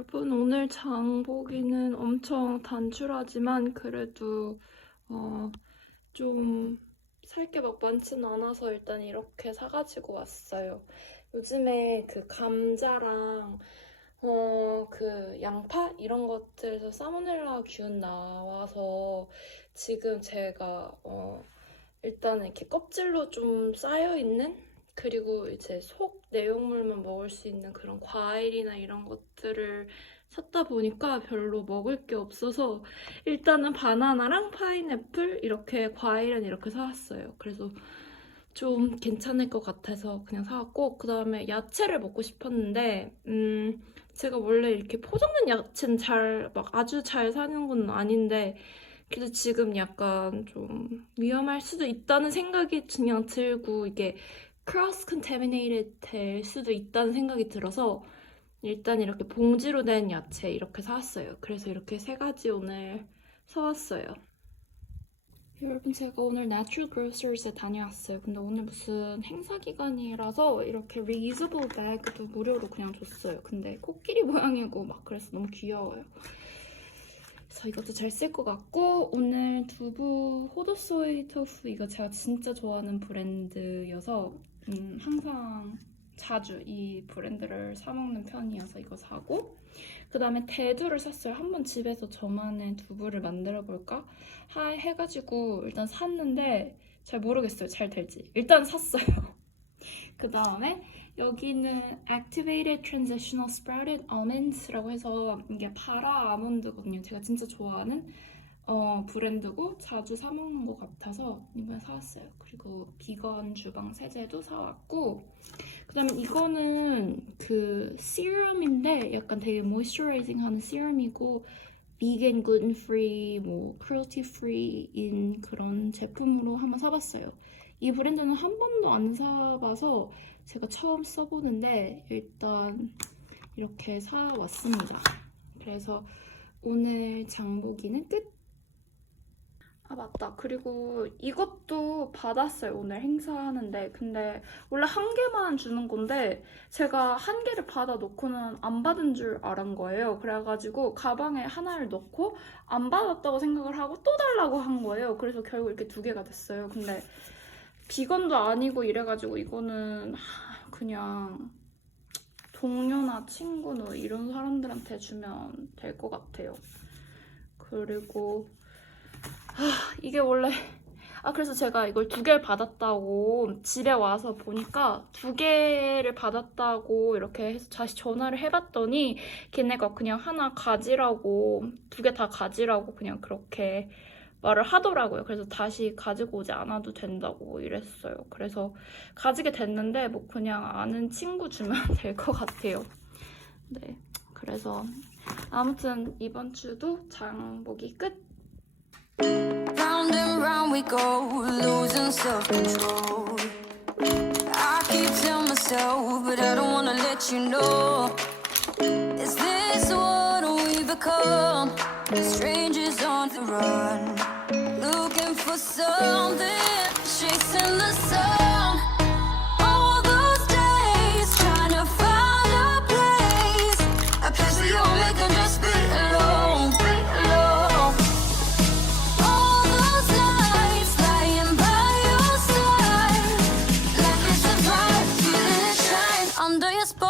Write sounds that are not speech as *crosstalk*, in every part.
여러분 오늘 장보기는 엄청 단출하지만 그래도 어, 좀 살 게 막 많지는 않아서 일단 이렇게 사가지고 왔어요. 요즘에 그 감자랑 어, 그 양파 이런 것들에서 사모넬라 균 나와서 지금 제가 어, 일단은 이렇게 껍질로 좀 쌓여 있는 그리고 이제 속 내용물만 먹을 수 있는 그런 과일이나 이런 것들을 샀다 보니까 별로 먹을 게 없어서 일단은 바나나랑 파인애플 이렇게 과일은 이렇게 사왔어요. 그래서 좀 괜찮을 것 같아서 그냥 사왔고 그 다음에 야채를 먹고 싶었는데 음 제가 원래 이렇게 포장된 야채는 잘 막 아주 잘 사는 건 아닌데 그래도 지금 약간 좀 위험할 수도 있다는 생각이 그냥 들고 이게 cross contaminated 될 수도 있다는 생각이 들어서 일단 이렇게 봉지로 된 야채 이렇게 사왔어요. 그래서 이렇게 세 가지 오늘 사왔어요. 여러분 제가 오늘 Natural Grocers에 다녀왔어요. 근데 오늘 무슨 행사 기간이라서 이렇게 reusable bag도 무료로 그냥 줬어요. 근데 코끼리 모양이고 막 그래서 너무 귀여워요. 그래서 이것도 잘 쓸 것 같고 오늘 두부 호두소이 토fu 이거 제가 진짜 좋아하는 브랜드여서 음, 항상 자주 이 브랜드를 사 먹는 편이어서 이거 사고 그 다음에 대두를 샀어요. 한번 집에서 저만의 두부를 만들어 볼까 하 해가지고 일단 샀는데 잘 모르겠어요. 잘 될지 일단 샀어요. *laughs* 그 다음에 여기는 Activated Transitional Sprouted Almonds라고 해서 이게 파라 아몬드거든요. 제가 진짜 좋아하는 어, 브랜드고 자주 사 먹는 것 같아서 이번에 사왔어요. 그리고 비건 주방 세제도 사왔고 그 다음에 이거는 그 시럼인데 약간 되게 모이스처라이징 하는 시럼이고 비건 글루텐 프리 뭐 크루얼티 프리인 그런 제품으로 한번 사봤어요. 이 브랜드는 한 번도 안 사봐서 제가 처음 써보는데 일단 이렇게 사왔습니다. 그래서 오늘 장보기는 끝. 아 맞다. 그리고 이것도 받았어요. 오늘 행사하는데. 근데 원래 한 개만 주는 건데 제가 한 개를 받아 놓고는 안 받은 줄 알은 거예요. 그래가지고 가방에 하나를 넣고 안 받았다고 생각을 하고 또 달라고 한 거예요. 그래서 결국 이렇게 두 개가 됐어요. 근데 비건도 아니고 이래가지고 이거는 하, 그냥 동료나 친구 나 이런 사람들한테 주면 될 것 같아요. 그리고 아, 이게 원래 아 그래서 제가 이걸 두 개를 받았다고 집에 와서 보니까 두 개를 받았다고 이렇게 해서 다시 전화를 해봤더니 걔네가 그냥 하나 가지라고 두 개 다 가지라고 그냥 그렇게 말을 하더라고요. 그래서 다시 가지고 오지 않아도 된다고 이랬어요. 그래서 가지게 됐는데 뭐 그냥 아는 친구 주면 *laughs* 될 것 같아요. 네. 그래서 아무튼 이번 주도 장보기 끝. Round and round we go, losing self control. I keep telling myself, but I don't wanna let you know. Is this what we become? Strangers on the run, looking for something, chasing the sun. jest po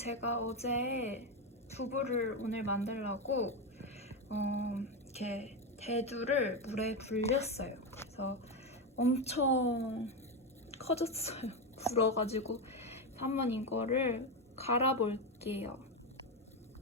제가 어제 두부를 오늘 만들려고 어, 이렇게 대두를 물에 불렸어요. 그래서 엄청 커졌어요. *laughs* 불어가지고 한번 이거를 갈아볼게요.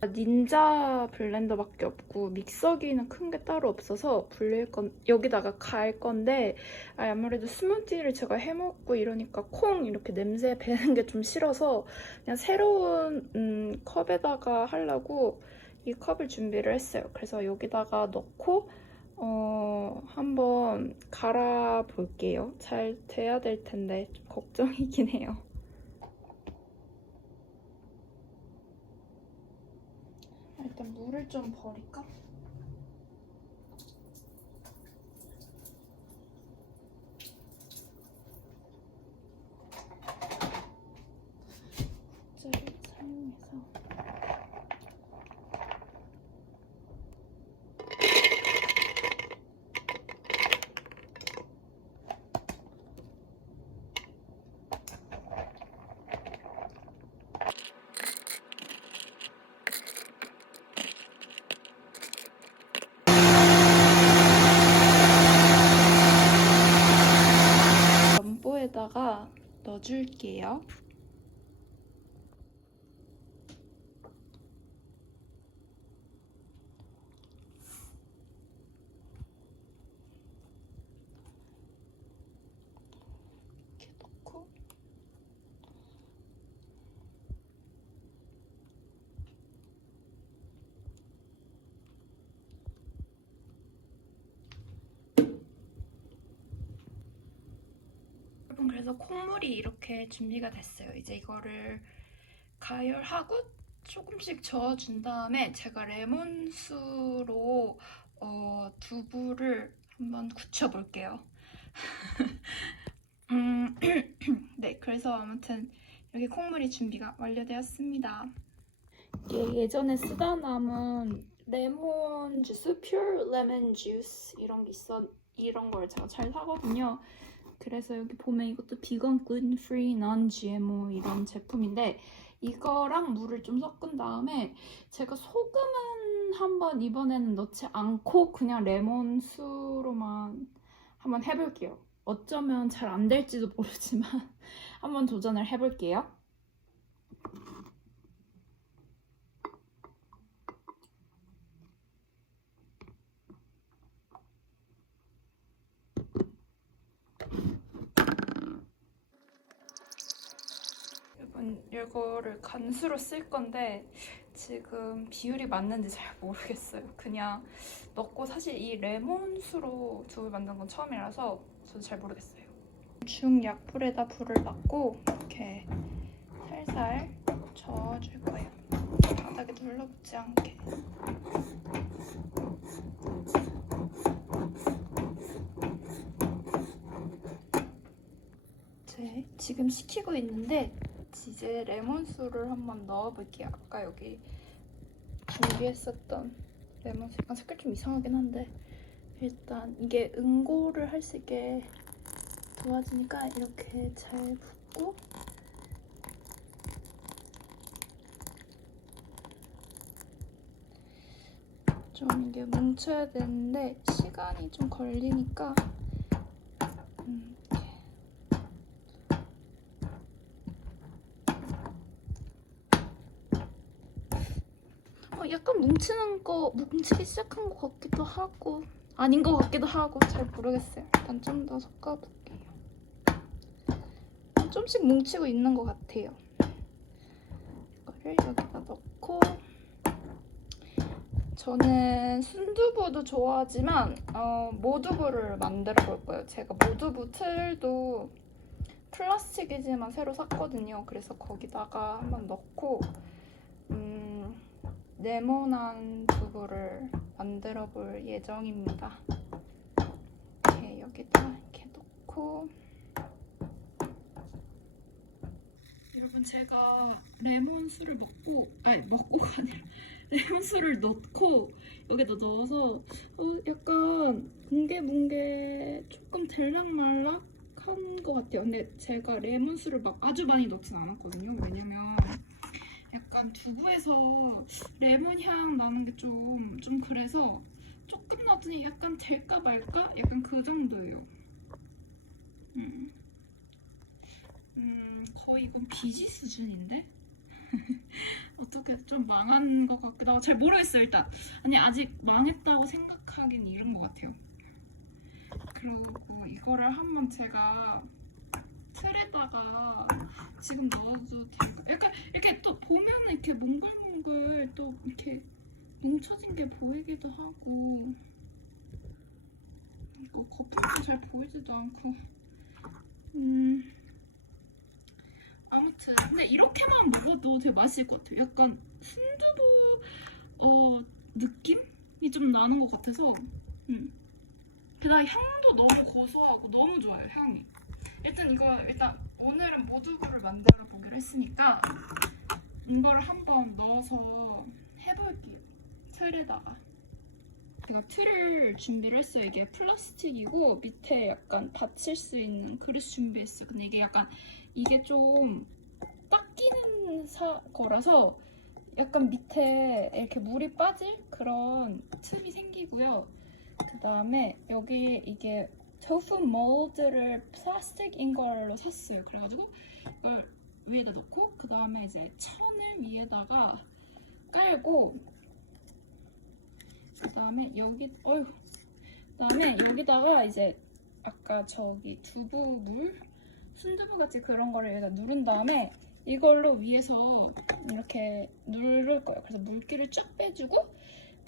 닌자 블렌더밖에 없고 믹서기는 큰 게 따로 없어서 불릴 건 여기다가 갈 건데 아, 아무래도 스무디를 제가 해먹고 이러니까 콩 이렇게 냄새 배는 게 좀 싫어서 그냥 새로운 음, 컵에다가 하려고 이 컵을 준비를 했어요. 그래서 여기다가 넣고 어, 한번 갈아 볼게요. 잘 돼야 될 텐데 좀 걱정이긴 해요. 일단 물을 좀 버릴까? 빗자루를 사용해서 전보에다가 넣어줄게요. 그래서 콩물이 이렇게 준비가 됐어요. 이제 이거를 가열하고 조금씩 저어준 다음에 제가 레몬수로 어, 두부를 한번 굳혀볼게요. *laughs* 음, *clears throat* 네, 그래서 아무튼 여기 콩물이 준비가 완료되었습니다. 이게 예전에 쓰다 남은 레몬 주스, 퓨어 레몬 주스 이런 게 있어 이런 걸 제가 잘 사거든요. 그래서 여기 보면 이것도 비건 프리 non GMO 이런 제품인데 이거랑 물을 좀 섞은 다음에 제가 소금은 한번 이번에는 넣지 않고 그냥 레몬수로만 한번 해볼게요. 어쩌면 잘 안 될지도 모르지만 *laughs* 한번 도전을 해볼게요. 여러분 이거를 간수로 쓸 건데 지금 비율이 맞는지 잘 모르겠어요. 그냥 넣고 사실 이 레몬수로 두부 만든 건 처음이라서 저도 잘 모르겠어요. 중 약불에다 불을 놨고 이렇게 살살 저어줄 거예요. 바닥에 눌러붙지 않게. 지금 식히고 있는데 이제 레몬수를 한번 넣어볼게요. 아까 여기 준비했었던 레몬수 약간 색깔 좀 이상하긴 한데 일단 이게 응고를 할 수 있게 도와주니까 이렇게 잘 붓고 좀 이게 뭉쳐야 되는데 시간이 좀 걸리니까 음, 이렇게 어, 약간 뭉치는 거 뭉치기 시작한 것 같기도 하고 아닌 것 같기도 하고 잘 모르겠어요. 일단 좀 더 섞어볼게요. 좀씩 뭉치고 있는 것 같아요. 이거를 여기다 넣고 저는 순두부도 좋아하지만 어, 모두부를 만들어 볼 거예요. 제가 모두부 틀도 플라스틱이지만 새로 샀거든요. 그래서 거기다가 한번 넣고 음, 네모난 두부를 만들어 볼 예정입니다. 이렇게 여기다 이렇게 넣고 여러분 제가 레몬수를 먹고 아니 먹고가 아니라 *laughs* 레몬수를 넣고 여기다 넣어서 어, 약간 뭉게뭉게 조금 들락말락 한 것 같아요. 근데 제가 레몬수를 막 아주 많이 넣진 않았거든요. 왜냐면 약간 두부에서 레몬 향 나는 게 좀좀 그래서 조금 넣더니 약간 될까 말까 약간 그 정도예요. 음. 음, 거의 이건 비지 수준인데? *laughs* 어떻게 좀 망한 것 같기도 하고 잘 모르겠어요 일단 아니 아직 망했다고 생각하긴 이른 것 같아요 그리고 이거를 한번 제가 틀에다가 지금 넣어도 될까? 약간 이렇게 또 보면 이렇게 몽글몽글 또 이렇게 뭉쳐진 게 보이기도 하고 이거 거품도 잘 보이지도 않고. 음. 아무튼 근데 이렇게만 먹어도 되게 맛있을 것 같아요. 약간 순두부 어 느낌이 좀 나는 것 같아서. 음. 게다가 향도 너무 고소하고 너무 좋아요 향이 일단 이거 일단 오늘은 모두구를 만들어 보기로 했으니까 이거를 한번 넣어서 해볼게요. 틀에다가. 제가 틀을 준비를 했어요. 이게 플라스틱이고 밑에 약간 받칠 수 있는 그릇 준비했어요. 근데 이게 약간 이게 좀딱 끼는 사, 거라서 약간 밑에 이렇게 물이 빠질 그런 틈이 생기고요. 그 다음에 여기 이게 토fu 몰드를 플라스틱인 걸로 샀어요. 그래가지고 이걸 위에다 넣고 그 다음에 이제 천을 위에다가 깔고 그 다음에 여기 어휴 그 다음에 여기다가 이제 아까 저기 두부물 순두부 같이 그런 거를 여기다 누른 다음에 이걸로 위에서 이렇게 누를 거예요. 그래서 물기를 쫙 빼주고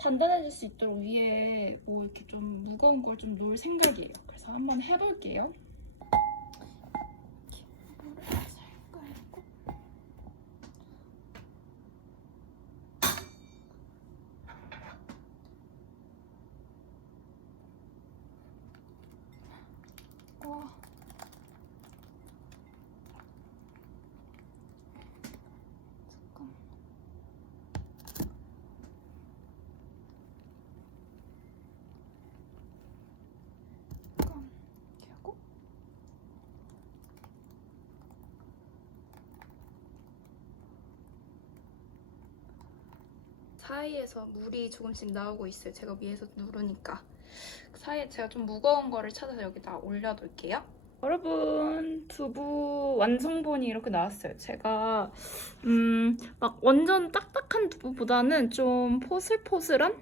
단단해질 수 있도록 위에 뭐 이렇게 좀 무거운 걸 좀 놓을 생각이에요. 그래서 한번 해볼게요. 와. 잠깐. 잠깐 이렇게 하고 사이에서 물이 조금씩 나오고 있어요. 제가 위에서 누르니까 그 사이에 제가 좀 무거운 거를 찾아서 여기다 올려둘게요. 여러분 두부 완성본이 이렇게 나왔어요. 제가 음 막 완전 딱딱한 두부보다는 좀 포슬포슬한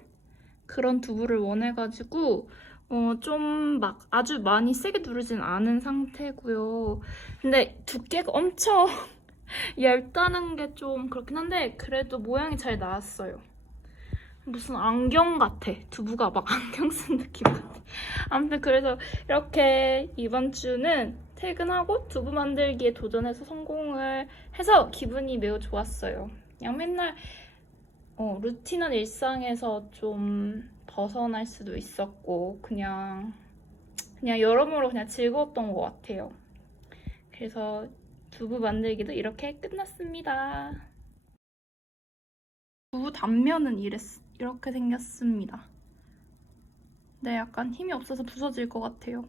그런 두부를 원해가지고 어 좀 막 아주 많이 세게 누르진 않은 상태고요. 근데 두께가 엄청 *laughs* 얇다는 게 좀 그렇긴 한데 그래도 모양이 잘 나왔어요. 무슨 안경 같아. 두부가 막 *laughs* 안경 쓴 느낌 같아. 아무튼 그래서 이렇게 이번 주는 퇴근하고 두부 만들기에 도전해서 성공을 해서 기분이 매우 좋았어요. 그냥 맨날 어, 루틴한 일상에서 좀 벗어날 수도 있었고 그냥 그냥 여러모로 그냥 즐거웠던 것 같아요. 그래서 두부 만들기도 이렇게 끝났습니다. 두부 단면은 이랬, 이렇게 생겼습니다. 네, 약간 힘이 없어서 부서질 것 같아요.